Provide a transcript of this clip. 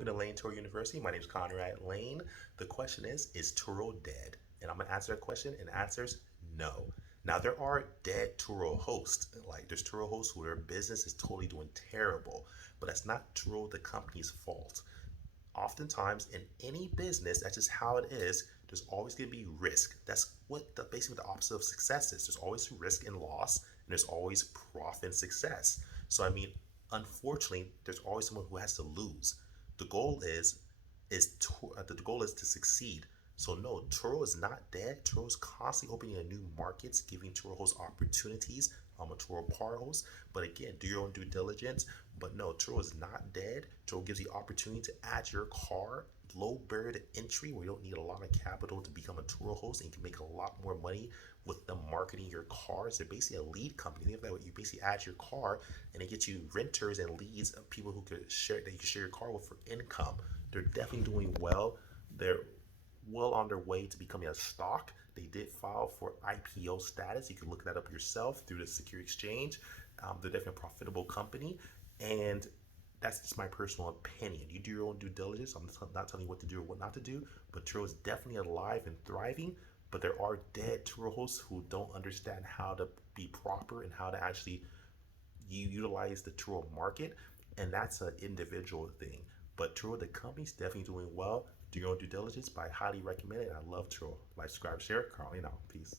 Welcome to Lane Turo University. My name is Conrad Lane. The question is Turo dead? And I'm going to answer that question, and the answer is no. Now, there are dead Turo hosts. Like, there's Turo hosts who their business is totally doing terrible, but that's not Turo, the company's fault. Oftentimes, in any business, that's just how it is. There's always going to be risk. That's basically the opposite of success is. There's always risk and loss, and there's always profit and success. So, I mean, unfortunately, there's always someone who has to lose. The goal is to succeed. So no, Turo is not dead. Turo is constantly opening in new markets, giving Turo hosts opportunities. I'm a Turo Par host, but again, do your own due diligence. But no, Turo is not dead. Turo gives you the opportunity to add your car, low barrier to entry, where you don't need a lot of capital to become a Turo host, and you can make a lot more money with them marketing your cars. They're basically a lead company. Think of that way. You basically add your car, and it gets you renters and leads of people who could share that you can share your car with for income. They're definitely doing well. They're well on their way to becoming a stock. They did file for IPO status. You can look that up yourself through the Secure Exchange. They're definitely a profitable company, and that's just my personal opinion. You do your own due diligence. I'm not telling you what to do or what not to do, but Turo is definitely alive and thriving. But there are dead Turo hosts who don't understand how to be proper and how to actually utilize the Turo market, and that's an individual thing. But Turo, the company's definitely doing well. Do your own due diligence, but I highly recommend it. I love Turo. Like, subscribe, share, Carl. Peace.